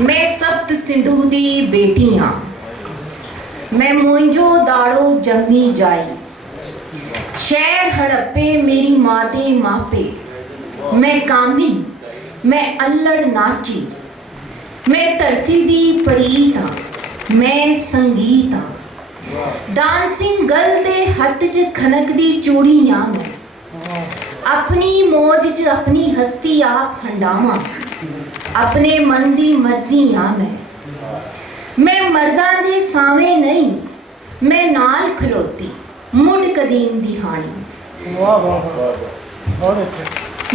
मैं सप्त सिंधु दी बेटी हाँ, मैं मुंहिंजो दाड़ो जमी जाई। शहर हड़प्पे मेरी माँ दे मापे। मैं कामिन, मैं अल्लड़ नाची। मैं धरती दी परीत हाँ, मैं संगीत हाँ। डांसिंग गर्ल दे हत्थ च खनक दी चूड़ी हाँ मैं। अपनी मौज च अपनी हस्ती आप हंडावा। अपने मन दी मर्जी हाँ मैं मर्दां दे सावे नहीं, मैं नाल खलोती मुड़ कदीम दी हानी।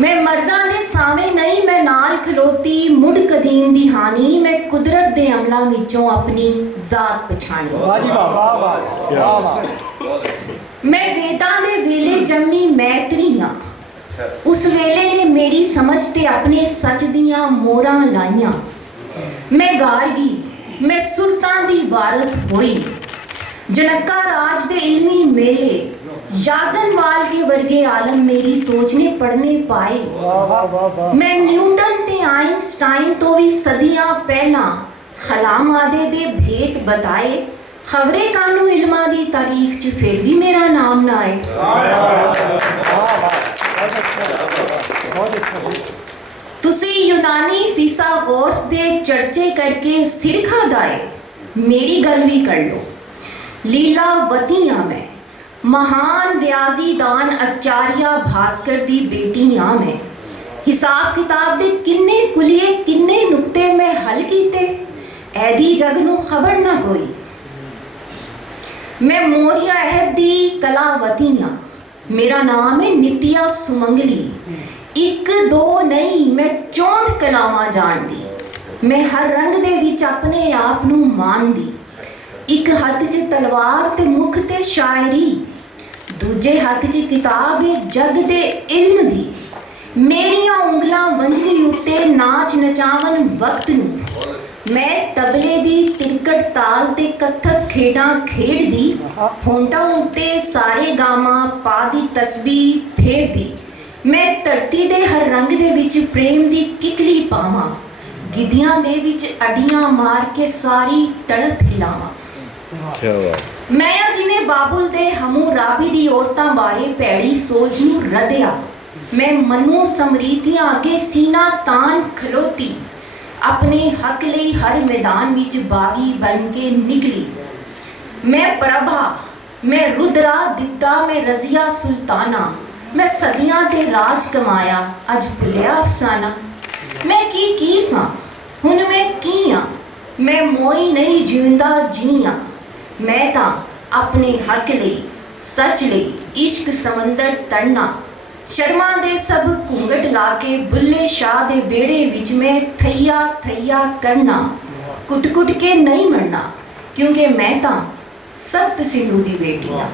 मैं मर्दां दे सावे नहीं, मैं नाल खलोती मुड़ कदीम दी हानी। मैं कुदरत दे अमलां विचों अपनी जात पछाणी। मैं वेदां दे वेले जम्मी मैत्री हाँ। उस वेले ने मेरी समझ ते अपने सच दियां मोड़ां लाइयां। मैं गारगी, मैं सुरतां दी वारस होई। जनक्का राज दे इल्मी मेले, याजनवाल के वर्गे आलम मेरी सोच ने पढ़ने पाए। मैं न्यूटन ते आइंस्टाइन तो भी सदियां पहला खलाम आदे दे भेद बताए। खबरे कानू इल्मा दी तारीख च फिर भी मेरा नाम ना आए। तुसी यूनानी फिसागोर्स दे चर्चे करके सिर खादाए, मेरी गल भी कर लो। लीलावती हाँ मैं, महान रियाजीदान आचार्य भास्कर दी बेटी हाँ मैं। हिसाब किताब दे किन्ने कुलिए किन्ने नुक्ते मैं हल कीते, ऐदी जग नू खबर ना कोई। मैं मोरिया अहद दी कलावती हाँ, मेरा नाम है नित्या सुमंगली। एक दो नहीं, मैं 64 कलावां जानदी। मैं हर रंग दे विच अपने आप नू मानदी। एक हत्थ च तलवार ते मुख ते शायरी, दूजे हत्थ च किताब है जग दे इल्म दी। मेरियां उंगलां वंजली उत्ते नाच नचावन वक्त नू। मैं तबले दी तिरकट ताल ते कथक खेडां खेडदी। होंटां उत्ते सारे गामा पा दी तस्बीह फेरदी। मैं धरती दे हर रंग दे विच प्रेम दी किकली पावां। गिद्धियां दे विच अडियां मार के सारी तड़त हिलावां। मैं जिवें बाबुल दे हमूराबी दी औरतां बारे भैड़ी सोच नू रद्या। मैं मनु समरीतियां अगे सीना तान खलोती। अपने हक लई हर मैदान विच बागी बन के निकली। मैं प्रभा, मैं रुद्रा दिद्दा, मैं रजिया सुल्ताना। मैं सदियां ते राज कमाया, अज भुलिया अफसाना। मैं की सां, हुण मैं की हाँ। मैं मोई नहीं जींदा जी हाँ। मैं तां अपने हक लई सच लई इश्क समंदर तरना। शर्मा दे सब घूंघट लाके बुल्ले शाह दे बेड़े विच मैं थैया थैया करना। कुट कुट के नहीं मरना, क्योंकि मैं तां सप्त सिंधु दी बेटी हाँ।